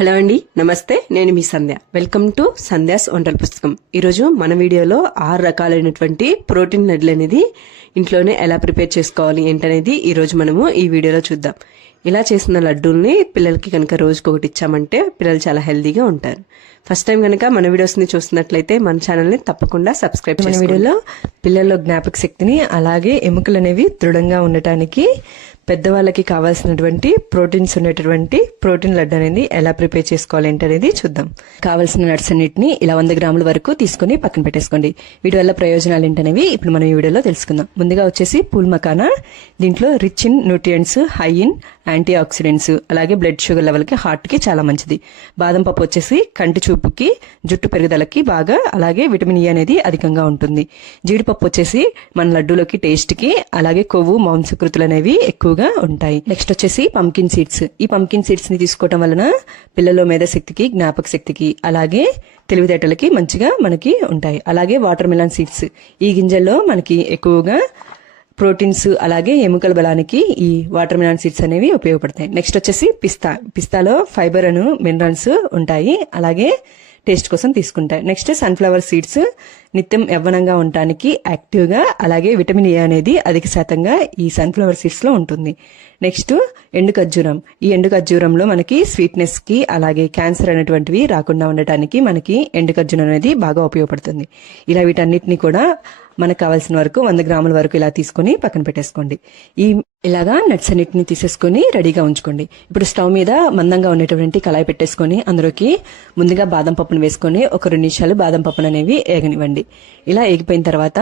Hello అండి నమస్తే నేను మీ సంధ్య. వెల్కమ్ టు సంధ్యాస్ వంటల పుస్తకం. ఈరోజు మన వీడియోలో ఆరు రకాలైనటువంటి ప్రోటీన్ లడ్లు అనేది ఇంట్లోనే ఎలా ప్రిపేర్ చేసుకోవాలి ఏంటనేది ఈ రోజు మనము ఈ వీడియోలో చూద్దాం. ఇలా చేసిన లడ్డూల్ని పిల్లలకి కనుక రోజుకి ఒకటి ఇచ్చామంటే పిల్లలు చాలా హెల్దీగా ఉంటారు. ఫస్ట్ టైం కనుక మన వీడియోస్ని చూస్తున్నట్లయితే మన ఛానల్ని తప్పకుండా సబ్స్క్రైబ్ చేసుకోండి. వీడియోలో పిల్లల్లో జ్ఞాపక శక్తిని అలాగే ఎముకలు అనేవి దృఢంగా ఉండటానికి పెద్దవాళ్ళకి కావాల్సినటువంటి ప్రోటీన్స్ ఉండేటటువంటి ప్రోటీన్ లడ్డు అనేది ఎలా ప్రిపేర్ చేసుకోవాలి ఏంటనేది చూద్దాం. కావాల్సిన నట్స్ అన్నిటిని ఇలా వంద గ్రాముల వరకు తీసుకుని పక్కన పెట్టేసుకోండి. వీటి వల్ల ప్రయోజనాలు ఏంటనేవి ఇప్పుడు మనం ఈ వీడియోలో తెలుసుకుందాం. ముందుగా వచ్చేసి పూల్ మకానా. దీంట్లో rich in nutrients high in antioxidants అలాగే బ్లడ్ షుగర్ లెవెల్కి హార్ట్కి చాలా మంచిది. బాదం పప్పు వచ్చేసి కంటి చూపుకి జుట్టు పెరుగుదలకి బాగా అలాగే విటమిన్ ఈ e అనేది అధికంగా ఉంటుంది. జీడిపప్పు వచ్చేసి మన లడ్డూలోకి టేస్ట్కి అలాగే కొవ్వు మాంసకృతులు అనేవి ఎక్కువ ఎక్కువగా ఉంటాయి. నెక్స్ట్ వచ్చేసి పంకిన్ సీడ్స్ ఈ పంకిన్ సీడ్స్ని తీసుకోవటం వలన పిల్లల మేధశక్తికి జ్ఞాపక శక్తికి అలాగే తెలివితేటలకి మంచిగా మనకి ఉంటాయి. అలాగే వాటర్ మిలాన్ సీడ్స్ ఈ గింజల్లో మనకి ఎక్కువగా ప్రోటీన్స్ అలాగే ఎముకల బలానికి ఈ వాటర్ మిలాన్ సీడ్స్ అనేవి ఉపయోగపడతాయి. నెక్స్ట్ వచ్చేసి పిస్తా. పిస్తాలో ఫైబర్ అను మినరల్స్ ఉంటాయి. అలాగే టేస్ట్ కోసం తీసుకుంటాయి. నెక్స్ట్ సన్ఫ్లవర్ సీడ్స్ నిత్యం యవ్వనంగా ఉండటానికి యాక్టివ్గా అలాగే విటమిన్ ఏ అనేది అధిక శాతంగా ఈ సన్ఫ్లవర్ సీడ్స్లో ఉంటుంది. నెక్స్ట్ ఎండు ఖర్జూరం. ఈ ఎండు ఖర్జూరంలో మనకి స్వీట్నెస్కి అలాగే క్యాన్సర్ అనేటువంటివి రాకుండా ఉండటానికి మనకి ఎండు ఖర్జూరం అనేది బాగా ఉపయోగపడుతుంది. ఇలా వీటన్నిటిని కూడా మనకు కావాల్సిన వరకు వంద గ్రాముల వరకు ఇలా తీసుకొని పక్కన పెట్టేసుకోండి. ఈ ఇలాగా నట్స్ అన్నిటిని తీసేసుకొని రెడీగా ఉంచుకోండి. ఇప్పుడు స్టవ్ మీద మందంగా ఉండేటువంటి కళాయి పెట్టేసుకొని అందులోకి ముందుగా బాదం పప్పును వేసుకొని ఒక రెండు నిమిషాలు బాదం పప్పును అనేవి ఏగనివ్వండి. ఇలా ఏగిపోయిన తర్వాత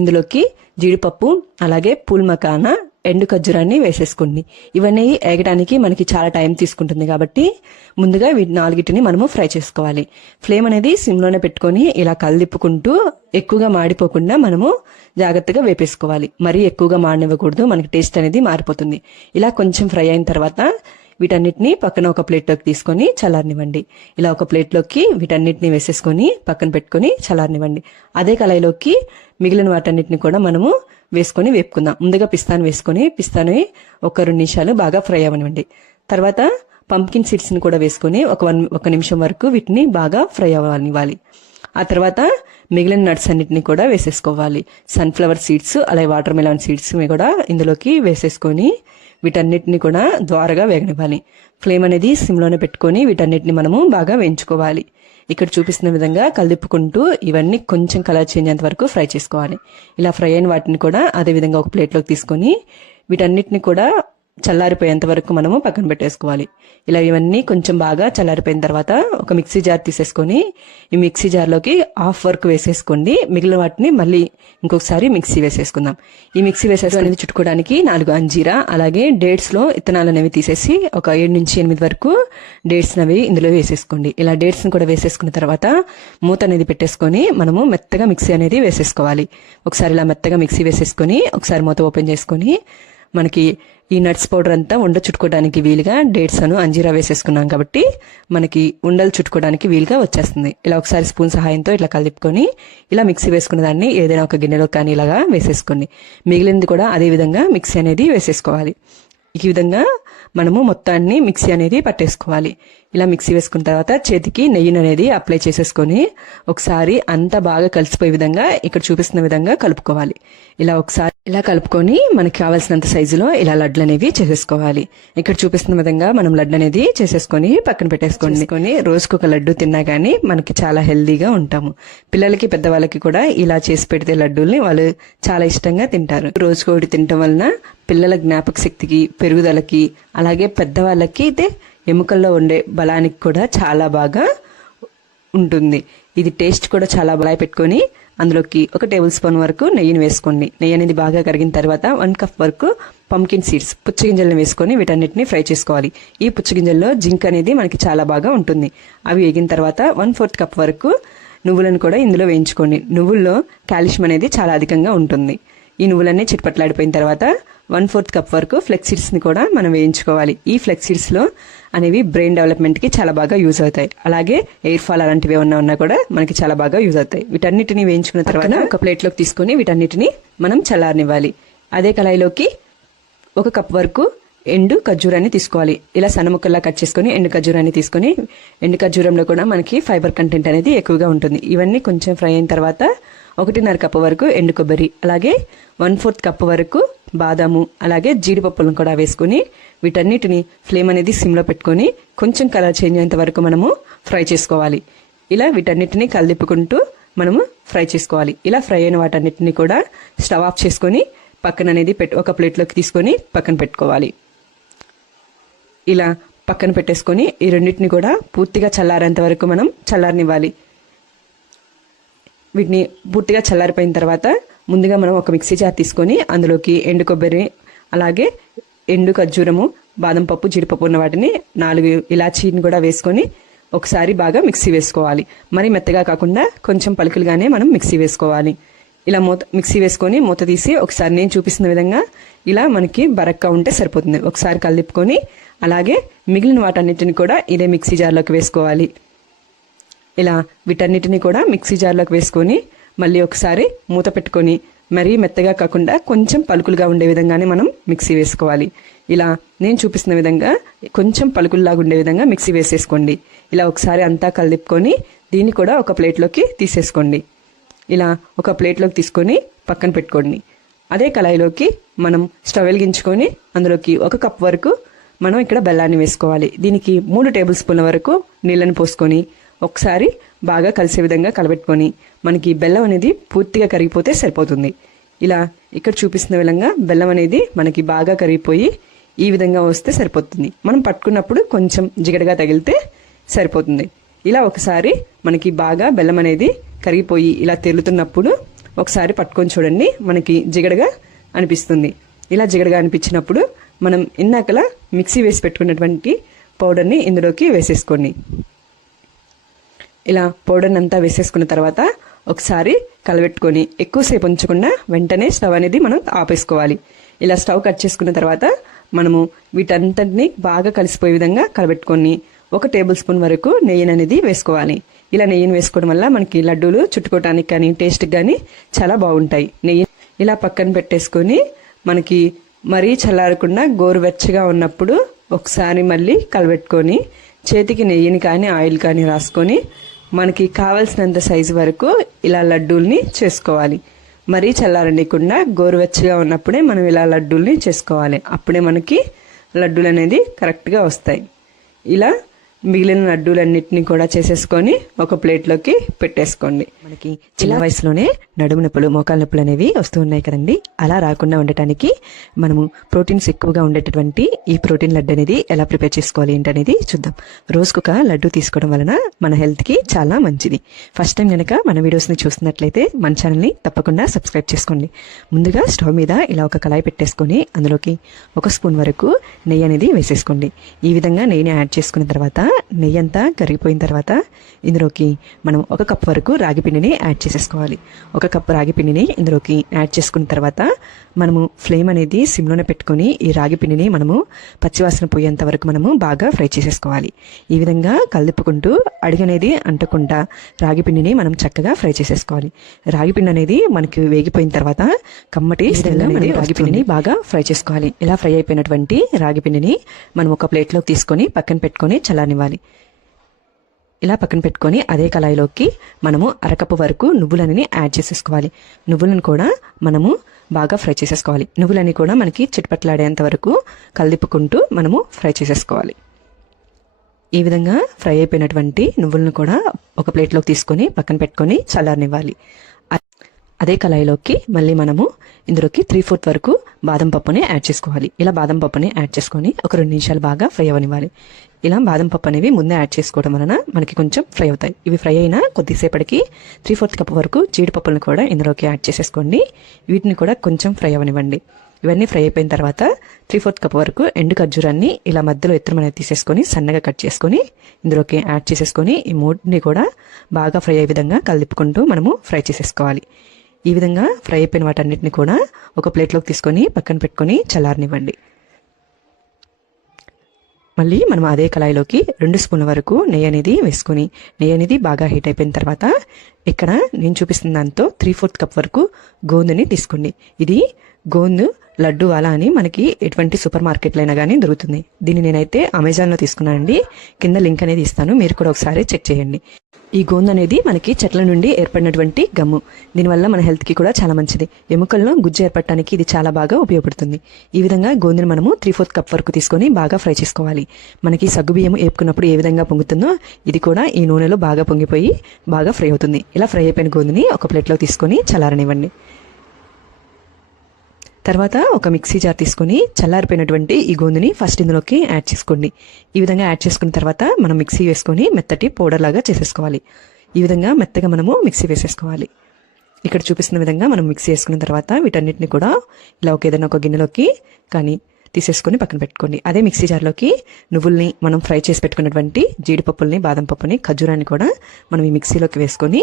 ఇందులోకి జీడిపప్పు అలాగే పూల్ మకాన ఎండు ఖర్జూరాన్ని వేసేసుకోండి ఇవన్నీ ఏగడానికి మనకి చాలా టైం తీసుకుంటుంది కాబట్టి ముందుగా వీటి నాలుగిటిని మనము ఫ్రై చేసుకోవాలి. ఫ్లేమ్ అనేది సిమ్లోనే పెట్టుకొని ఇలా కలదిప్పుకుంటూ ఎక్కువగా మాడిపోకుండా మనము జాగ్రత్తగా వేపేసుకోవాలి. మరీ ఎక్కువగా మాడనివ్వకూడదు మనకి టేస్ట్ అనేది మారిపోతుంది. ఇలా కొంచెం ఫ్రై అయిన తర్వాత వీటన్నిటిని పక్కన ఒక ప్లేట్లోకి తీసుకొని చల్లారనివ్వండి. ఇలా ఒక ప్లేట్లోకి వీటన్నిటిని వేసేసుకొని పక్కన పెట్టుకొని చల్లారనివ్వండి. అదే కళాయిలోకి మిగిలిన వాటన్నిటిని కూడా మనము వేసుకొని వేపుకుందాం. ముందుగా పిస్తాను వేసుకొని పిస్తాని ఒక రెండు నిమిషాలు బాగా ఫ్రై అవ్వనివ్వండి. తర్వాత పంకిన్ సీడ్స్ని కూడా వేసుకొని ఒక వన్ ఒక నిమిషం వరకు వీటిని బాగా ఫ్రై అవ్వనివ్వాలి. ఆ తర్వాత మిగిలిన నట్స్ అన్నిటిని కూడా వేసేసుకోవాలి. సన్ఫ్లవర్ సీడ్స్ అలాగే వాటర్ మెలాన్ సీడ్స్ కూడా ఇందులోకి వేసేసుకొని వీటన్నిటిని కూడా ద్వారగా వేగనివ్వాలి. ఫ్లేమ్ అనేది సిమ్లోనే పెట్టుకొని వీటన్నిటిని మనము బాగా వేయించుకోవాలి. ఇక్కడ చూపిస్తున్న విధంగా కలిపుకుంటూ ఇవన్నీ కొంచెం కలర్ చేంజ్ అయ్యేంత వరకు ఫ్రై చేసుకోవాలి. ఇలా ఫ్రై అయిన వాటిని కూడా అదే విధంగా ఒక ప్లేట్లోకి తీసుకొని వీటన్నిటిని కూడా చల్లారిపోయేంత వరకు మనము పక్కన పెట్టేసుకోవాలి. ఇలా ఇవన్నీ కొంచెం బాగా చల్లారిపోయిన తర్వాత ఒక మిక్సీ జార్ తీసేసుకొని ఈ మిక్సీ జార్లోకి హాఫ్ వర్క్ వేసేసుకోండి. మిగిలిన వాటిని మళ్ళీ ఇంకొకసారి మిక్సీ వేసేసుకుందాం. ఈ మిక్సీ వేసేసుకుని అనేది చుట్టుకోవడానికి నాలుగు అంజీరా అలాగే డేట్స్లో ఇత్తనాలు అనేవి తీసేసి ఒక ఏడు నుంచి ఎనిమిది వరకు డేట్స్ అనేవి ఇందులో వేసేసుకోండి. ఇలా డేట్స్ని కూడా వేసేసుకున్న తర్వాత మూత అనేది పెట్టేసుకొని మనము మెత్తగా మిక్సీ అనేది వేసేసుకోవాలి. ఒకసారి ఇలా మెత్తగా మిక్సీ వేసేసుకొని ఒకసారి మూత ఓపెన్ చేసుకొని మనకి ఈ నట్స్ పౌడర్ అంతా ఉండ చుట్టుకోవడానికి వీలుగా డేట్స్ అను అంజీరా వేసేసుకున్నాం కాబట్టి మనకి ఉండలు చుట్టుకోవడానికి వీలుగా వచ్చేస్తుంది. ఇలా ఒకసారి స్పూన్ సహాయంతో ఇట్లా కలుపుకొని ఇలా మిక్సీ వేసుకున్న దాన్ని ఏదైనా ఒక గిన్నెలో కానీ ఇలాగా వేసేసుకోండి. మిగిలింది కూడా అదే విధంగా మిక్సీ అనేది వేసేసుకోవాలి. ఈ విధంగా మనము మొత్తాన్ని మిక్సీ అనేది పట్టేసుకోవాలి. ఇలా మిక్సీ వేసుకున్న తర్వాత చేతికి నెయ్యిని అనేది అప్లై చేసేసుకొని ఒకసారి అంతా బాగా కలిసిపోయే విధంగా ఇక్కడ చూపిస్తున్న విధంగా కలుపుకోవాలి. ఇలా ఒకసారి ఇలా కలుపుకొని మనకి కావాల్సినంత సైజులో ఇలా లడ్లు అనేవి చేసేసుకోవాలి. ఇక్కడ చూపిస్తున్న విధంగా మనం లడ్డు అనేది చేసేసుకొని పక్కన పెట్టేసుకోండి రోజుకు ఒక లడ్డు తిన్నా గానీ మనకి చాలా హెల్దీగా ఉంటాము. పిల్లలకి పెద్దవాళ్ళకి కూడా ఇలా చేసి పెడితే లడ్డూల్ని వాళ్ళు చాలా ఇష్టంగా తింటారు. రోజుకొకటి తినటం వలన పిల్లల జ్ఞాపక శక్తికి పెరుగుదలకి అలాగే పెద్దవాళ్ళకి అయితే ఎముకల్లో ఉండే బలానికి కూడా చాలా బాగా ఉంటుంది. ఇది టేస్ట్ కూడా చాలా బలాయి పెట్టుకొని అందులోకి ఒక టేబుల్ స్పూన్ వరకు నెయ్యిని వేసుకోండి. నెయ్యి అనేది బాగా కరిగిన తర్వాత వన్ కప్ వరకు పంకిన్ సీడ్స్ పుచ్చగింజలను వేసుకొని వీటన్నిటిని ఫ్రై చేసుకోవాలి. ఈ పుచ్చగింజల్లో జింక్ అనేది మనకి చాలా బాగా ఉంటుంది. అవి వేగిన తర్వాత వన్ ఫోర్త్ కప్ వరకు నువ్వులను కూడా ఇందులో వేయించుకోండి. నువ్వుల్లో కాల్షియం అనేది చాలా అధికంగా ఉంటుంది. ఈ నువ్వులన్నీ చిట్పట్లాడిపోయిన తర్వాత వన్ ఫోర్త్ కప్ వరకు ఫ్లెక్సీడ్స్ని కూడా మనం వేయించుకోవాలి. ఈ ఫ్లెక్సీడ్స్లో అనేవి బ్రెయిన్ డెవలప్మెంట్కి చాలా బాగా యూజ్ అవుతాయి. అలాగే ఎయిర్ ఫాల్ అలాంటివి ఏమన్నా ఉన్నా కూడా మనకి చాలా బాగా యూజ్ అవుతాయి. వీటన్నిటిని వేయించుకున్న తర్వాత ఒక ప్లేట్లోకి తీసుకొని వీటన్నిటిని మనం చల్లారనివ్వాలి. అదే కళాయిలోకి ఒక కప్ వరకు ఎండు ఖర్జూరాన్ని తీసుకోవాలి. ఇలా సన్న ముక్కల్లా కట్ చేసుకొని ఎండు ఖర్జూరాన్ని తీసుకొని ఎండు ఖర్జూరంలో కూడా మనకి ఫైబర్ కంటెంట్ అనేది ఎక్కువగా ఉంటుంది. ఇవన్నీ కొంచెం ఫ్రై అయిన తర్వాత ఒకటిన్నర కప్పు వరకు ఎండు కొబ్బరి అలాగే వన్ ఫోర్త్ కప్పు వరకు బాదాము అలాగే జీడిపప్పులను కూడా వేసుకొని వీటన్నిటిని ఫ్లేమ్ అనేది సిమ్లో పెట్టుకొని కొంచెం కలర్ చేంజ్ అయ్యేంత వరకు మనము ఫ్రై చేసుకోవాలి. ఇలా వీటన్నిటిని కలిపుకుంటూ మనము ఫ్రై చేసుకోవాలి. ఇలా ఫ్రై అయిన వాటన్నిటిని కూడా స్టవ్ ఆఫ్ చేసుకొని పక్కన అనేది పెట్ ఒక ప్లేట్లోకి తీసుకొని పక్కన పెట్టుకోవాలి. ఇలా పక్కన పెట్టేసుకొని ఈ రెండింటిని కూడా పూర్తిగా చల్లారేంత వరకు మనం చల్లారనివ్వాలి. వీటిని పూర్తిగా చల్లారిపోయిన తర్వాత ముందుగా మనం ఒక మిక్సీ జార్ తీసుకొని అందులోకి ఎండు కొబ్బరి అలాగే ఎండు ఖర్జూరము బాదం పప్పు జీడిపప్పు ఉన్న వాటిని నాలుగు ఇలాచీని కూడా వేసుకొని ఒకసారి బాగా మిక్సీ వేసుకోవాలి. మరి మెత్తగా కాకుండా కొంచెం పలుకులుగానే మనం మిక్సీ వేసుకోవాలి. ఇలా మూత మిక్సీ వేసుకొని మూత తీసి ఒకసారి నేను చూపిస్తున్న విధంగా ఇలా మనకి బరక్గా ఉంటే సరిపోతుంది. ఒకసారి కలిపుకొని అలాగే మిగిలిన వాటన్నిటిని కూడా ఇదే మిక్సీ జార్లోకి వేసుకోవాలి. ఇలా వీటన్నిటిని కూడా మిక్సీ జార్లోకి వేసుకొని మళ్ళీ ఒకసారి మూత పెట్టుకొని మరీ మెత్తగా కాకుండా కొంచెం పలుకులుగా ఉండే విధంగానే మనం మిక్సీ వేసుకోవాలి. ఇలా నేను చూపిస్తున్న విధంగా కొంచెం పలుకుల్లాగా ఉండే విధంగా మిక్సీ వేసేసుకోండి. ఇలా ఒకసారి అంతా కలిపుకొని దీన్ని కూడా ఒక ప్లేట్లోకి తీసేసుకోండి. ఇలా ఒక ప్లేట్లోకి తీసుకొని పక్కన పెట్టుకోండి. అదే కళాయిలోకి మనం స్టవ్ వెలిగించుకొని అందులోకి ఒక కప్ వరకు మనం ఇక్కడ బెల్లాన్ని వేసుకోవాలి. దీనికి మూడు టేబుల్ స్పూన్ల వరకు నీళ్ళని పోసుకొని ఒకసారి బాగా కలిసే విధంగా కలబెట్టుకొని మనకి బెల్లం అనేది పూర్తిగా కరిగిపోతే సరిపోతుంది. ఇలా ఇక్కడ చూపిస్తున్న విధంగా బెల్లం అనేది మనకి బాగా కరిగిపోయి ఈ విధంగా వస్తే సరిపోతుంది. మనం పట్టుకున్నప్పుడు కొంచెం జిగటగా తగిలితే సరిపోతుంది. ఇలా ఒకసారి మనకి బాగా బెల్లం అనేది కరిగిపోయి ఇలా తెరులుతున్నప్పుడు ఒకసారి పట్టుకొని చూడండి మనకి జిగడగా అనిపిస్తుంది. ఇలా జిగడగా అనిపించినప్పుడు మనం ఇందాకలా మిక్సీ వేసి పెట్టుకున్నటువంటి పౌడర్ని ఇందులోకి వేసేసుకోండి. ఇలా పౌడర్ని అంతా వేసేసుకున్న తర్వాత ఒకసారి కలబెట్టుకొని ఎక్కువసేపు ఉంచకుండా వెంటనే స్టవ్ అనేది మనం ఆపేసుకోవాలి. ఇలా స్టవ్ కట్ చేసుకున్న తర్వాత మనము వీటంతటిని బాగా కలిసిపోయే విధంగా కలబెట్టుకొని ఒక టేబుల్ స్పూన్ వరకు నెయ్యిని అనేది వేసుకోవాలి. ఇలా నెయ్యిని వేసుకోవడం వల్ల మనకి లడ్డూలు చుట్టుకోవటానికి కానీ టేస్ట్ కానీ చాలా బాగుంటాయి. నెయ్యి ఇలా పక్కన పెట్టేసుకొని మనకి మరీ చల్లారకుండా గోరువెచ్చగా ఉన్నప్పుడు ఒకసారి మళ్ళీ కలబెట్టుకొని చేతికి నెయ్యిని కానీ ఆయిల్ కానీ రాసుకొని మనకి కావలసినంత సైజు వరకు ఇలా లడ్డూల్ని చేసుకోవాలి. మరీ చల్లారనీయకుండా గోరువెచ్చగా ఉన్నప్పుడే మనం ఇలా లడ్డూల్ని చేసుకోవాలి. అప్పుడే మనకి లడ్డూలు అనేది కరెక్ట్గా వస్తాయి. ఇలా మిగిలిన లడ్డూలన్నిటిని కూడా చేసేసుకొని ఒక ప్లేట్లోకి పెట్టేసుకోండి. మనకి చిన్న వయసులోనే నడుము నొప్పులు మోకాల నొప్పులు అనేవి వస్తూ ఉన్నాయి కదండి. అలా రాకుండా ఉండటానికి మనము ప్రోటీన్స్ ఎక్కువగా ఉండేటటువంటి ఈ ప్రోటీన్ లడ్డు అనేది ఎలా ప్రిపేర్ చేసుకోవాలి ఏంటనేది చూద్దాం. రోజుకొక లడ్డు తీసుకోవడం వలన మన హెల్త్కి చాలా మంచిది. ఫస్ట్ టైం కనుక మన వీడియోస్ని చూస్తున్నట్లయితే మన ఛానల్ని తప్పకుండా సబ్స్క్రైబ్ చేసుకోండి. ముందుగా స్టవ్ మీద ఇలా ఒక కళాయి పెట్టేసుకొని అందులోకి ఒక స్పూన్ వరకు నెయ్యి అనేది వేసేసుకోండి. ఈ విధంగా నెయ్యిని యాడ్ చేసుకున్న తర్వాత నెయ్యి అంతా కరిగిపోయిన తర్వాత ఇందులోకి మనం ఒక కప్ వరకు రాగి పిండిని యాడ్ చేసేసుకోవాలి. ఒక కప్ రాగి పిండిని ఇందులోకి యాడ్ చేసుకున్న తర్వాత మనము ఫ్లేమ్ అనేది సిమ్లోనే పెట్టుకొని ఈ రాగి పిండిని మనము పచ్చివాసన పోయేంత వరకు మనము బాగా ఫ్రై చేసేసుకోవాలి. ఈ విధంగా కలుపుకుంటూ అడిగనేది అంటకుండా రాగి పిండిని మనం చక్కగా ఫ్రై చేసేసుకోవాలి. రాగి పిండి అనేది మనకి వేగిపోయిన తర్వాత కమ్మటి రాగి పిండిని బాగా ఫ్రై చేసుకోవాలి. ఇలా ఫ్రై అయిపోయినటువంటి రాగి పిండిని మనం ఒక ప్లేట్లోకి తీసుకొని పక్కన పెట్టుకొని చల్లారనివ్వాలి ఇలా పక్కన పెట్టుకొని అదే కళాయిలోకి మనము అరకప్పు వరకు నువ్వులని యాడ్ చేసేసుకోవాలి. నువ్వులను కూడా మనము బాగా ఫ్రై చేసేసుకోవాలి. నువ్వులని కూడా మనకి చిట్పట్లాడేంత వరకు కలిపుకుంటూ మనము ఫ్రై చేసేసుకోవాలి. ఈ విధంగా ఫ్రై అయిపోయినటువంటి నువ్వులను కూడా ఒక ప్లేట్లోకి తీసుకొని పక్కన పెట్టుకొని చల్లారనివ్వాలి. అదే కళాయిలోకి మళ్ళీ మనము ఇందులోకి త్రీ ఫోర్త్ వరకు బాదం పప్పుని యాడ్ చేసుకోవాలి. ఇలా బాదం పప్పుని యాడ్ చేసుకొని ఒక రెండు నిమిషాలు బాగా ఫ్రై అవ్వనివ్వాలి. ఇలా బాదం పప్పు అనేవి ముందే యాడ్ చేసుకోవడం వలన మనకి కొంచెం ఫ్రై అవుతాయి. ఇవి ఫ్రై అయినా కొద్దిసేపటికి త్రీ ఫోర్త్ కప్ వరకు జీడిపప్పులను కూడా ఇందులోకి యాడ్ చేసేసుకోండి. వీటిని కూడా కొంచెం ఫ్రై అవ్వనివ్వండి. ఇవన్నీ ఫ్రై అయిపోయిన తర్వాత త్రీ ఫోర్త్ కప్ వరకు ఎండు ఖర్జూరాన్ని ఇలా మధ్యలో ఎత్తురం అనేది తీసేసుకొని సన్నగా కట్ చేసుకొని ఇందులోకి యాడ్ చేసేసుకొని ఈ మూడిని కూడా బాగా ఫ్రై అయ్యే విధంగా కలుపుకుంటూ మనము ఫ్రై చేసేసుకోవాలి. ఈ విధంగా ఫ్రై అయిపోయిన వాటన్నిటిని కూడా ఒక ప్లేట్లోకి తీసుకొని పక్కన పెట్టుకొని చల్లారనివ్వండి. మళ్ళీ మనం అదే కళాయిలోకి రెండు స్పూన్ల వరకు నెయ్యి అనేది వేసుకొని నెయ్యి అనేది బాగా హీట్ అయిపోయిన తర్వాత ఇక్కడ నేను చూపిస్తున్న దాంతో త్రీ ఫోర్త్ కప్ వరకు గోందుని తీసుకోండి. ఇది గోందు లడ్డు వాలా అని మనకి ఎటువంటి సూపర్ మార్కెట్లో అయినా కానీ దొరుకుతుంది. దీన్ని నేనైతే అమెజాన్లో తీసుకున్నానండి కింద లింక్ అనేది ఇస్తాను. మీరు కూడా ఒకసారి చెక్ చేయండి. ఈ గోంద అనేది మనకి చెట్ల నుండి ఏర్పడినటువంటి గమ్ము. దీనివల్ల మన హెల్త్కి కూడా చాలా మంచిది. ఎముకల్లో గుజ్జు ఏర్పడటానికి ఇది చాలా బాగా ఉపయోగపడుతుంది. ఈ విధంగా గోందిని మనము త్రీ ఫోర్త్ కప్ వరకు తీసుకొని బాగా ఫ్రై చేసుకోవాలి. మనకి సగ్గుబియ్యం వేపుకున్నప్పుడు ఏ విధంగా పొంగుతుందో ఇది కూడా ఈ నూనెలో బాగా పొంగిపోయి బాగా ఫ్రై అవుతుంది. ఇలా ఫ్రై అయిపోయిన గోందిని ఒక ప్లేట్లో తీసుకొని చల్లారనివ్వండి. తర్వాత ఒక మిక్సీ జార్ తీసుకొని చల్లారిపోయినటువంటి ఈ గోందుని ఫస్ట్ ఇందులోకి యాడ్ చేసుకోండి. ఈ విధంగా యాడ్ చేసుకున్న తర్వాత మనం మిక్సీ వేసుకొని మెత్తటి పౌడర్ లాగా చేసేసుకోవాలి. ఈ విధంగా మెత్తగా మనము మిక్సీ వేసేసుకోవాలి. ఇక్కడ చూపిస్తున్న విధంగా మనం మిక్సీ వేసుకున్న తర్వాత వీటన్నిటిని కూడా ఇలా ఒక ఏదైనా ఒక గిన్నెలోకి కానీ తీసేసుకొని పక్కన పెట్టుకోండి. అదే మిక్సీ జార్లోకి నువ్వుల్ని మనం ఫ్రై చేసి పెట్టుకున్నటువంటి జీడిపప్పుల్ని బాదం పప్పుని ఖర్జూరాన్ని కూడా మనం ఈ మిక్సీలోకి వేసుకొని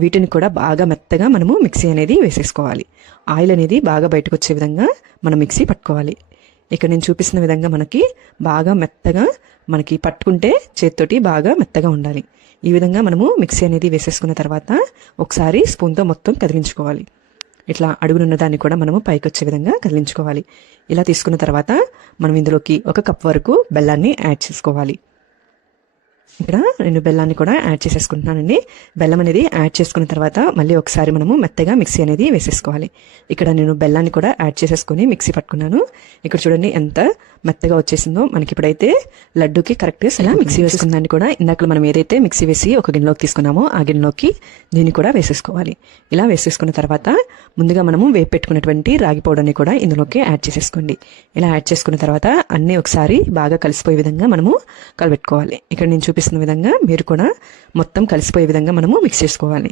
వీటిని కూడా బాగా మెత్తగా మనము మిక్సీ అనేది వేసేసుకోవాలి. ఆయిల్ అనేది బాగా బయటకు వచ్చే విధంగా మనం మిక్సీ పట్టుకోవాలి. ఇక్కడ నేను చూపిస్తున్న విధంగా మనకి బాగా మెత్తగా మనకి పట్టుకుంటే చేత్తోటి బాగా మెత్తగా ఉండాలి. ఈ విధంగా మనము మిక్సీ అనేది వేసేసుకున్న తర్వాత ఒకసారి స్పూన్తో మొత్తం కదిలించుకోవాలి. ఇట్లా అడుగునున్న దాన్ని కూడా మనము పైకి వచ్చే విధంగా కదిలించుకోవాలి. ఇలా తీసుకున్న తర్వాత మనం ఇందులోకి ఒక కప్ వరకు బెల్లాన్ని యాడ్ చేసుకోవాలి. ఇక్కడ నేను బెల్లాన్ని కూడా యాడ్ చేసేసుకుంటున్నానండి. బెల్లం అనేది యాడ్ చేసుకున్న తర్వాత మళ్ళీ ఒకసారి మనము మెత్తగా మిక్సీ అనేది వేసేసుకోవాలి. ఇక్కడ నేను బెల్లాన్ని కూడా యాడ్ చేసేసుకొని మిక్సీ పట్టుకున్నాను. ఇక్కడ చూడండి ఎంత మెత్తగా వచ్చేసిందో. మనకి ఇప్పుడైతే లడ్డూకి కరెక్ట్ ఇలా మిక్సీ వేసుకున్న కూడా ఇందాక మనం ఏదైతే మిక్సీ వేసి ఒక గిన్నెలోకి తీసుకున్నామో ఆ గిన్నెలోకి దీన్ని కూడా వేసేసుకోవాలి. ఇలా వేసేసుకున్న తర్వాత ముందుగా మనము వేపు పెట్టుకున్నటువంటి రాగి పౌడర్ని కూడా ఇందులోకి యాడ్ చేసేసుకోండి. ఇలా యాడ్ చేసుకున్న తర్వాత అన్నీ ఒకసారి బాగా కలిసిపోయే విధంగా మనము కలబెట్టుకోవాలి. ఇక్కడ నేను చూపిస్తున్న విధంగా మీరు కూడా మొత్తం కలిసిపోయే విధంగా మనము మిక్స్ చేసుకోవాలి.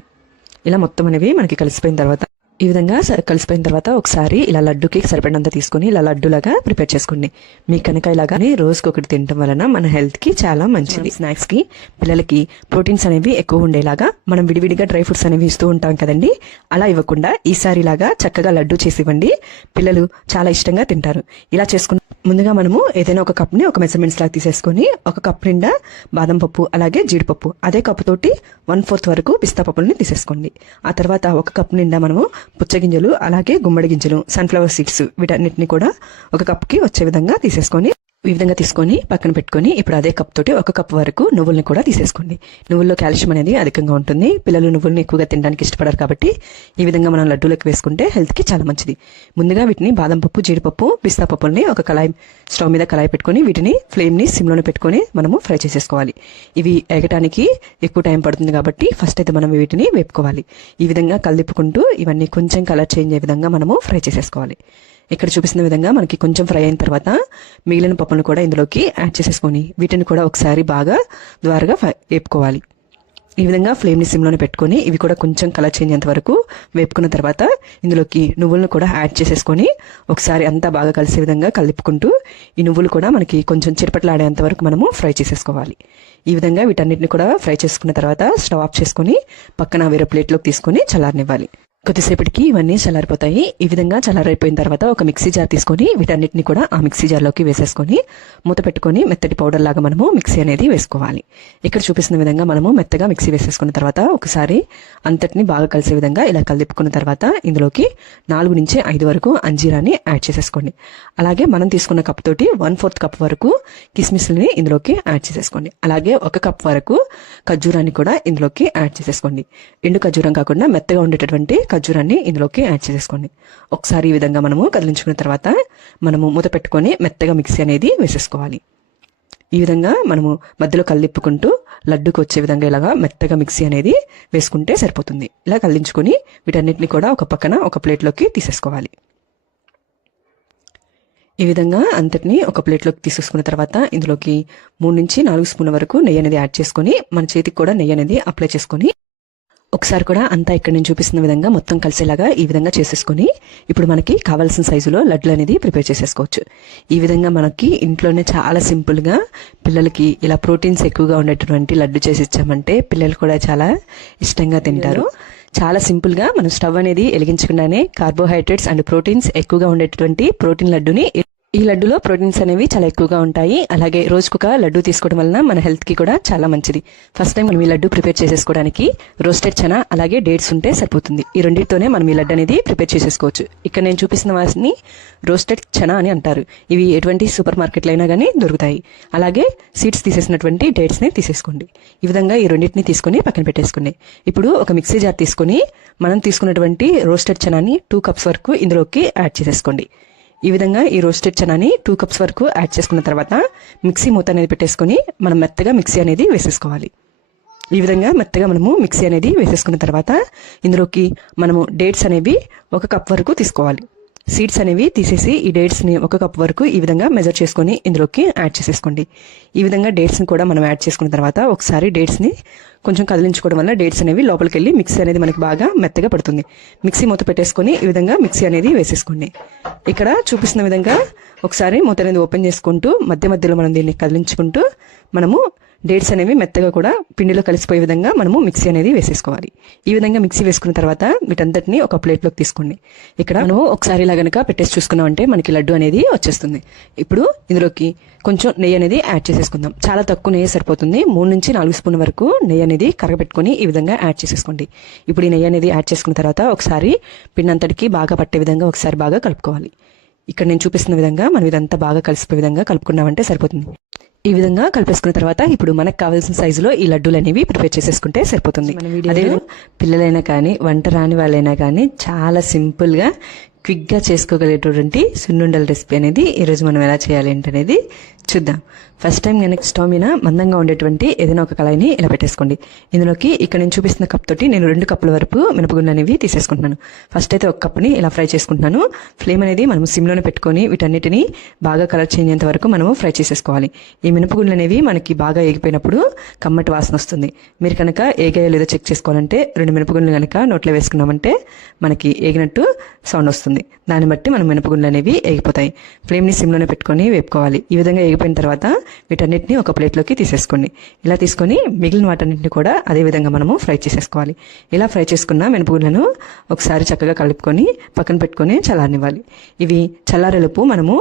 ఇలా మొత్తం అనేవి మనకి కలిసిపోయిన తర్వాత ఈ విధంగా కలిసిపోయిన తర్వాత ఒకసారి ఇలా లడ్డుకి సరిపడినంత తీసుకొని ఇలా లడ్డులాగా ప్రిపేర్ చేసుకోండి. మీకు కనుక ఇలాగానే రోజుకి ఒకటి తినడం వలన మన హెల్త్కి చాలా మంచిది. స్నాక్స్కి పిల్లలకి ప్రోటీన్స్ అనేవి ఎక్కువ ఉండేలాగా మనం విడివిడిగా డ్రై ఫ్రూట్స్ అనేవి ఇస్తూ ఉంటాం కదండి. అలా ఇవ్వకుండా ఈసారి ఇలాగా చక్కగా లడ్డు చేసి ఇవ్వండి. పిల్లలు చాలా ఇష్టంగా తింటారు. ఇలా చేసుకున్న ముందుగా మనము ఏదైనా ఒక కప్ని ఒక మెజర్మెంట్స్ లాగా తీసేసుకొని ఒక కప్ నిండా బాదం పప్పు అలాగే జీడిపప్పు. అదే కప్పు తోటి వన్ ఫోర్త్ వరకు పిస్తా పప్పుల్ని తీసేసుకోండి. ఆ తర్వాత ఒక కప్ నిండా మనము పుచ్చగింజలు అలాగే గుమ్మడి గింజలు సన్ఫ్లవర్ సీడ్స్ వీటన్నిటిని కూడా ఒక కప్కి వచ్చే విధంగా తీసేసుకొని ఈ విధంగా తీసుకొని పక్కన పెట్టుకొని ఇప్పుడు అదే కప్ తోటి ఒక కప్ వరకు నువ్వుల్ని కూడా తీసేసుకోండి. నువ్వుల్లో కాల్షియం అనేది అధికంగా ఉంటుంది. పిల్లలు నువ్వుల్ని ఎక్కువగా తినడానికి ఇష్టపడరు కాబట్టి ఈ విధంగా మనం లడ్డూలకు వేసుకుంటే హెల్త్కి చాలా మంచిది. ముందుగా వీటిని బాదం పప్పు జీడిపప్పు పిస్తా పప్పుల్ని ఒక కళాయి స్టవ్ మీద కళాయి పెట్టుకొని వీటిని ఫ్లేమ్ని సిమ్లోనే పెట్టుకొని మనము ఫ్రై చేసేసుకోవాలి. ఇవి ఎగటానికి ఎక్కువ టైం పడుతుంది కాబట్టి ఫస్ట్ అయితే మనం వీటిని వేపుకోవాలి. ఈ విధంగా కలిపుకుంటూ ఇవన్నీ కొంచెం కలర్ చేంజ్ అయ్యే విధంగా మనము ఫ్రై చేసేసుకోవాలి. ఇక్కడ చూపిస్తున్న విధంగా మనకి కొంచెం ఫ్రై అయిన తర్వాత మిగిలిన పప్పును కూడా ఇందులోకి యాడ్ చేసేసుకొని వీటిని కూడా ఒకసారి బాగా ద్వారగా ఫ్రై- వేపుకోవాలి. ఈ విధంగా ఫ్లేమ్ని సిమ్లోనే పెట్టుకొని ఇవి కూడా కొంచెం కలర్ చేంజ్ అయ్యేంత వరకు వేపుకున్న తర్వాత ఇందులోకి నువ్వులను కూడా యాడ్ చేసేసుకొని ఒకసారి అంతా బాగా కలిసే విధంగా కలుపుకుంటూ ఈ నువ్వులు కూడా మనకి కొంచెం చిరపట్లాడేంత వరకు మనము ఫ్రై చేసేసుకోవాలి. ఈ విధంగా వీటన్నిటిని కూడా ఫ్రై చేసుకున్న తర్వాత స్టవ్ ఆఫ్ చేసుకొని పక్కన వేరే ప్లేట్లోకి తీసుకొని చల్లారనివ్వాలి. కొద్దిసేపటికి ఇవన్నీ చల్లారిపోతాయి. ఈ విధంగా చల్లారైపోయిన తర్వాత ఒక మిక్సీ జార్ తీసుకొని వీటన్నిటిని కూడా ఆ మిక్సీ జార్లోకి వేసేసుకొని మూత పెట్టుకొని మెత్తటి పౌడర్ లాగా మనము మిక్సీ అనేది వేసుకోవాలి. ఇక్కడ చూపిస్తున్న విధంగా మనము మెత్తగా మిక్సీ వేసేసుకున్న తర్వాత ఒకసారి అంతటిని బాగా కలిసే విధంగా ఇలా కలిపుకున్న తర్వాత ఇందులోకి నాలుగు నుంచి ఐదు వరకు అంజీరాని యాడ్ చేసేసుకోండి. అలాగే మనం తీసుకున్న కప్ తోటి వన్ ఫోర్త్ కప్ వరకు కిస్మిస్ని ఇందులోకి యాడ్ చేసేసుకోండి. అలాగే ఒక కప్ వరకు ఖర్జూరాన్ని కూడా ఇందులోకి యాడ్ చేసేసుకోండి. ఎండు ఖర్జూరం కాకుండా మెత్తగా ఉండేటటువంటి ఖర్జూరాన్ని ఇందులోకి యాడ్ చేసేసుకోండి. ఒకసారి ఈ విధంగా మనము కదిలించుకున్న తర్వాత మనము మూత పెట్టుకొని మెత్తగా మిక్సీ అనేది వేసేసుకోవాలి. ఈ విధంగా మనము మధ్యలో కల్లిప్పుకుంటూ లడ్డుకు వచ్చే విధంగా ఇలాగా మెత్తగా మిక్సీ అనేది వేసుకుంటే సరిపోతుంది. ఇలా కల్లించుకొని వీటన్నిటిని కూడా ఒక పక్కన ఒక ప్లేట్లోకి తీసేసుకోవాలి. ఈ విధంగా అంతటిని ఒక ప్లేట్లోకి తీసేసుకున్న తర్వాత ఇందులోకి మూడు నుంచి నాలుగు స్పూన్ల వరకు నెయ్యి అనేది యాడ్ చేసుకొని మన చేతికి కూడా నెయ్యి అనేది అప్లై చేసుకొని ఒకసారి కూడా అంతా ఇక్కడ నేను చూపిస్తున్న విధంగా మొత్తం కలిసేలాగా ఈ విధంగా చేసేసుకొని ఇప్పుడు మనకి కావాల్సిన సైజులో లడ్లు అనేది ప్రిపేర్ చేసేసుకోవచ్చు. ఈ విధంగా మనకి ఇంట్లోనే చాలా సింపుల్గా పిల్లలకి ఇలా ప్రోటీన్స్ ఎక్కువగా ఉండేటటువంటి లడ్డు చేసి ఇచ్చామంటే పిల్లలు కూడా చాలా ఇష్టంగా తింటారు. చాలా సింపుల్గా మనం స్టవ్ అనేది వెలిగించకుండానే కార్బోహైడ్రేట్స్ అండ్ ప్రోటీన్స్ ఎక్కువగా ఉండేటువంటి ప్రోటీన్ లడ్డుని ఈ లడ్డులో ప్రోటీన్స్ అనేవి చాలా ఎక్కువగా ఉంటాయి. అలాగే రోజుకొక లడ్డు తీసుకోవడం వలన మన హెల్త్కి కూడా చాలా మంచిది. ఫస్ట్ టైం మనం ఈ లడ్డు ప్రిపేర్ చేసేసుకోవడానికి రోస్టెడ్ చనా అలాగే డేట్స్ ఉంటే సరిపోతుంది. ఈ రెండింటితోనే మనం ఈ లడ్డు అనేది ప్రిపేర్ చేసేసుకోవచ్చు. ఇక్కడ నేను చూపిస్తున్న వాటిని రోస్టెడ్ చనా అని అంటారు. ఇవి ఎటువంటి సూపర్ మార్కెట్లో అయినా కానీ దొరుకుతాయి. అలాగే సీడ్స్ తీసేసినటువంటి డేట్స్ని తీసేసుకోండి. ఈ విధంగా ఈ రెండింటిని తీసుకొని పక్కన పెట్టేసుకోండి ఇప్పుడు ఒక మిక్సీ జార్ తీసుకొని మనం తీసుకున్నటువంటి రోస్టెడ్ చనాని టూ కప్స్ వరకు ఇందులోకి యాడ్ చేసేసుకోండి. ఈ విధంగా ఈ రోస్టెడ్ చనాని టూ కప్స్ వరకు యాడ్ చేసుకున్న తర్వాత మిక్సీ మూత అనేది పెట్టేసుకొని మనం మెత్తగా మిక్సీ అనేది వేసేసుకోవాలి. ఈ విధంగా మెత్తగా మనము మిక్సీ అనేది వేసేసుకున్న తర్వాత ఇందులోకి మనము డేట్స్ అనేవి ఒక కప్ వరకు తీసుకోవాలి. సీడ్స్ అనేవి తీసేసి ఈ డేట్స్ని ఒక కప్ వరకు ఈ విధంగా మెజర్ చేసుకొని ఇందులోకి యాడ్ చేసేసుకోండి. ఈ విధంగా డేట్స్ని కూడా మనం యాడ్ చేసుకున్న తర్వాత ఒకసారి డేట్స్ని కొంచెం కదిలించుకోవడం వల్ల డేట్స్ అనేవి లోపలికి వెళ్ళి మిక్సీ అనేది మనకి బాగా మెత్తగా పడుతుంది. మిక్సీ మూత పెట్టేసుకొని ఈ విధంగా మిక్సీ అనేది వేసేసుకోండి. ఇక్కడ చూపిస్తున్న విధంగా ఒకసారి మూత అనేది ఓపెన్ చేసుకుంటూ మధ్య మధ్యలో మనం దీన్ని కదిలించుకుంటూ మనము డేట్స్ అనేవి మెత్తగా కూడా పిండిలో కలిసిపోయే విధంగా మనము మిక్సీ అనేది వేసేసుకోవాలి. ఈ విధంగా మిక్సీ వేసుకున్న తర్వాత వీటంతటిని ఒక ప్లేట్లోకి తీసుకోండి. ఇక్కడ మనము ఒకసారి ఇలా గనక పెట్టేసి చూసుకున్నామంటే మనకి లడ్డు అనేది వచ్చేస్తుంది. ఇప్పుడు ఇందులోకి కొంచెం నెయ్యి అనేది యాడ్ చేసేసుకుందాం. చాలా తక్కువ నెయ్యి సరిపోతుంది. మూడు నుంచి నాలుగు స్పూన్ వరకు నెయ్యి అనేది కరగబెట్టుకొని ఈ విధంగా యాడ్ చేసేసుకోండి. ఇప్పుడు ఈ నెయ్యి అనేది యాడ్ చేసుకున్న తర్వాత ఒకసారి పిండి అంతటికి బాగా పట్టే విధంగా ఒకసారి బాగా కలుపుకోవాలి. ఇక్కడ నేను చూపిస్తున్న విధంగా మనం ఇదంతా బాగా కలిసిపోయే విధంగా కలుపుకున్నామంటే సరిపోతుంది. ఈ విధంగా కలిపేసుకున్న తర్వాత ఇప్పుడు మనకు కావాల్సిన సైజులో ఈ లడ్డూలు అనేవి ప్రిపేర్ చేసేసుకుంటే సరిపోతుంది. అదే పిల్లలైనా కానీ వంట రాని వాళ్ళైనా కానీ చాలా సింపుల్ క్విక్గా చేసుకోగలిగేటటువంటి సున్నుండల రెసిపీ అనేది ఈరోజు మనం ఎలా చేయాలి ఏంటనేది చూద్దాం. ఫస్ట్ టైం కనుక స్టవ్ మీద మందంగా ఉండేటువంటి ఏదైనా ఒక కళాయిని ఇలా పెట్టేసుకోండి. ఇందులోకి ఇక్కడ నేను చూపిస్తున్న కప్ తోటి నేను రెండు కప్పుల వరకు మినపగుళ్ళు అనేవి తీసేసుకుంటున్నాను. ఫస్ట్ అయితే ఒక కప్ని ఇలా ఫ్రై చేసుకుంటున్నాను. ఫ్లేమ్ అనేది మనం సిమ్లోనే పెట్టుకొని వీటన్నిటిని బాగా కలర్ చేంజ్ అయ్యేంత వరకు మనము ఫ్రై చేసేసుకోవాలి. ఈ మినపగుళ్ళు అనేవి మనకి బాగా ఏగిపోయినప్పుడు కమ్మటి వాసన వస్తుంది. మీరు కనుక ఏగాయో లేదో చెక్ చేసుకోవాలంటే రెండు మినపగుళ్ళు కనుక నోట్లో వేసుకున్నామంటే మనకి ఏగినట్టు సౌండ్ వస్తుంది. దాన్ని బట్టి మనం మినపగుండ్లు అనేవి ఏగిపోతాయి. ఫ్లేమ్ని సిమ్లోనే పెట్టుకొని వేపుకోవాలి. ఈ విధంగా ఏగిపోయిన తర్వాత వీటన్నిటిని ఒక ప్లేట్లోకి తీసేసుకోండి. ఇలా తీసుకొని మిగిలిన వాటన్నిటిని కూడా అదే విధంగా మనము ఫ్రై చేసేసుకోవాలి. ఇలా ఫ్రై చేసుకున్న మినపగుళ్ళను ఒకసారి చక్కగా కలుపుకొని పక్కన పెట్టుకొని చల్లారనివ్వాలి. ఇవి చల్లారెలుపు మనము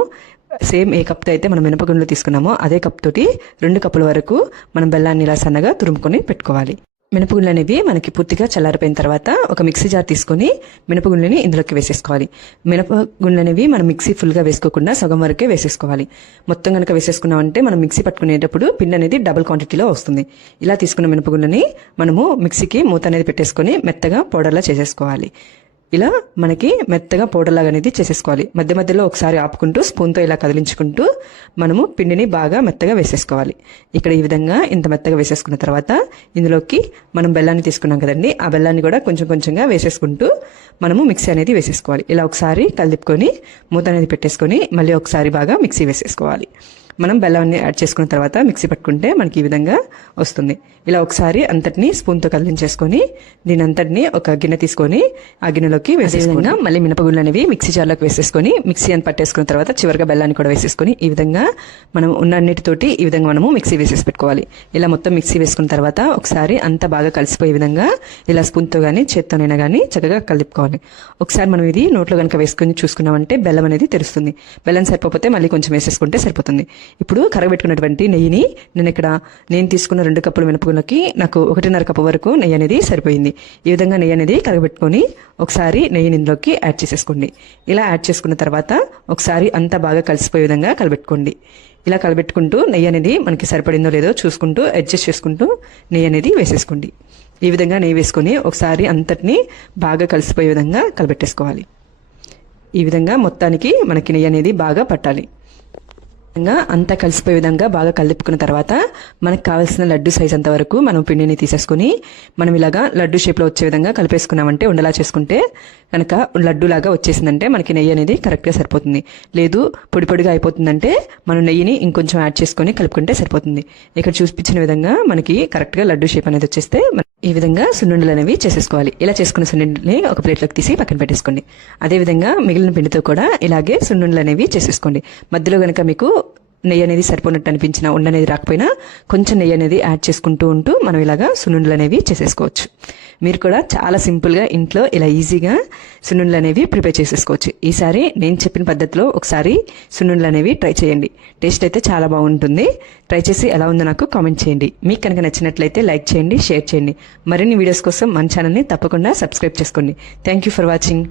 సేమ్ ఏ కప్తో అయితే మనం మినపగుండ్లు తీసుకున్నామో అదే కప్ తోటి రెండు కప్పుల వరకు మనం బెల్లాన్ని ఇలా సన్నగా తురుముకొని పెట్టుకోవాలి. మినపగుళ్ళు అనేవి మనకి పూర్తిగా చల్లారిపోయిన తర్వాత ఒక మిక్సీ జార్ తీసుకొని మినపగుళ్ళని ఇందులోకి వేసేసుకోవాలి. మినపగుండ్లు అనేవి మనం మిక్సీ ఫుల్గా వేసుకోకుండా సగం వరకే వేసేసుకోవాలి. మొత్తం కనుక వేసేసుకున్నామంటే మనం మిక్సీ పట్టుకునేటప్పుడు పిండి అనేది డబుల్ క్వాంటిటీలో వస్తుంది. ఇలా తీసుకున్న మినపగుండ్లని మనము మిక్సీకి మూత అనేది పెట్టేసుకొని మెత్తగా పౌడర్లా చేసేసుకోవాలి. ఇలా మనకి మెత్తగా పౌడర్ లాగా అనేది చేసేసుకోవాలి. మధ్య మధ్యలో ఒకసారి ఆపుకుంటూ స్పూన్తో ఇలా కదిలించుకుంటూ మనము పిండిని బాగా మెత్తగా వేసేసుకోవాలి. ఇక్కడ ఈ విధంగా ఇంత మెత్తగా వేసేసుకున్న తర్వాత ఇందులోకి మనం బెల్లాన్ని తీసుకున్నాం కదండి ఆ బెల్లాన్ని కూడా కొంచెం కొంచెంగా వేసేసుకుంటూ మనము మిక్సీ అనేది వేసేసుకోవాలి. ఇలా ఒకసారి కలిపుకొని మూత అనేది పెట్టేసుకొని మళ్ళీ ఒకసారి బాగా మిక్సీ వేసేసుకోవాలి. మనం బెల్లాన్ని యాడ్ చేసుకున్న తర్వాత మిక్సీ పట్టుకుంటే మనకి ఈ విధంగా వస్తుంది. ఇలా ఒకసారి అంతటిని స్పూన్తో కదిలించేసుకొని దీని అంతటిని ఒక గిన్నె తీసుకొని ఆ గిన్నెలోకి వేసేసుకున్నా మళ్ళీ మినపగుళ్ళు అనేవి మిక్సీ జార్లోకి వేసేసుకొని మిక్సీ అని పట్టేసుకున్న తర్వాత చివరిగా బెల్లాన్ని కూడా వేసేసుకొని ఈ విధంగా మనం ఉన్న అన్నిటితోటి ఈ విధంగా మనము మిక్సీ వేసేసి పెట్టుకోవాలి. ఇలా మొత్తం మిక్సీ వేసుకున్న తర్వాత ఒకసారి అంతా బాగా కలిసిపోయే విధంగా ఇలా స్పూన్తో కానీ చేత్తోనైనా కానీ చక్కగా కలుపుకోవాలి. ఒకసారి మనం ఇది నోట్లో కనుక వేసుకొని చూసుకున్నామంటే బెల్లం అనేది తెలుస్తుంది. బెల్లం సరిపోతే మళ్ళీ కొంచెం వేసేసుకుంటే సరిపోతుంది. ఇప్పుడు కరగబెట్టుకున్నటువంటి నెయ్యిని నేను ఇక్కడ నేను తీసుకున్న రెండు కప్పుల మినపగుళ్ళకి నాకు ఒకటిన్నర కప్పు వరకు నెయ్యి అనేది సరిపోయింది. ఈ విధంగా నెయ్యి అనేది కరగబెట్టుకొని ఒకసారి నెయ్యిని ఇందులోకి యాడ్ చేసేసుకోండి. ఇలా యాడ్ చేసుకున్న తర్వాత ఒకసారి అంతా బాగా కలిసిపోయే విధంగా కలబెట్టుకోండి. ఇలా కలబెట్టుకుంటూ నెయ్యి అనేది మనకి సరిపడిందో లేదో చూసుకుంటూ అడ్జస్ట్ చేసుకుంటూ నెయ్యి అనేది వేసేసుకోండి. ఈ విధంగా నెయ్యి వేసుకొని ఒకసారి అంతటిని బాగా కలిసిపోయే విధంగా కలబెట్టేసుకోవాలి. ఈ విధంగా మొత్తానికి మనకి నెయ్యి అనేది బాగా పట్టాలి. అంతా కలిసిపోయే విధంగా బాగా కలుపుకున్న తర్వాత మనకు కావాల్సిన లడ్డు సైజ్ అంత వరకు మనం పిండిని తీసేసుకుని మనం ఇలాగా లడ్డు షేప్లో వచ్చే విధంగా కలిపేసుకున్నామంటే ఉండలా చేసుకుంటే కనుక లడ్డు లాగా వచ్చేసిందంటే మనకి నెయ్యి అనేది కరెక్ట్గా సరిపోతుంది. లేదు పొడి పొడిగా అయిపోతుందంటే మనం నెయ్యిని ఇంకొంచెం యాడ్ చేసుకొని కలుపుకుంటే సరిపోతుంది. ఇక్కడ చూపించిన విధంగా మనకి కరెక్ట్గా లడ్డు షేప్ అనేది వచ్చేస్తే ఈ విధంగా సున్నుండలు అనేవి చేసేసుకోవాలి. ఇలా చేసుకున్న సున్నుండని ఒక ప్లేట్లోకి తీసి పక్కన పెట్టేసుకోండి. అదే విధంగా మిగిలిన పిండితో కూడా ఇలాగే సున్నుండలు అనేవి చేసేసుకోండి. మధ్యలో గనుక మీకు నెయ్యి అనేది సరిపోనట్టు అనిపించిన ఉండ అనేది రాకపోయినా కొంచెం నెయ్యి అనేది యాడ్ చేసుకుంటూ ఉంటూ మనం ఇలాగా సున్నుండలు అనేవి చేసేసుకోవచ్చు. మీరు కూడా చాలా సింపుల్గా ఇంట్లో ఇలా ఈజీగా సున్నుండలు అనేవి ప్రిపేర్ చేసేసుకోవచ్చు. ఈసారి నేను చెప్పిన పద్ధతిలో ఒకసారి సున్నుండలు అనేవి ట్రై చేయండి. టేస్ట్ అయితే చాలా బాగుంటుంది. ట్రై చేసి ఎలా ఉందో నాకు కామెంట్ చేయండి. మీకు కనుక నచ్చినట్లయితే లైక్ చేయండి షేర్ చేయండి. మరిన్ని వీడియోస్ కోసం మన ఛానల్ని తప్పకుండా సబ్స్క్రైబ్ చేసుకోండి. Thank you for watching.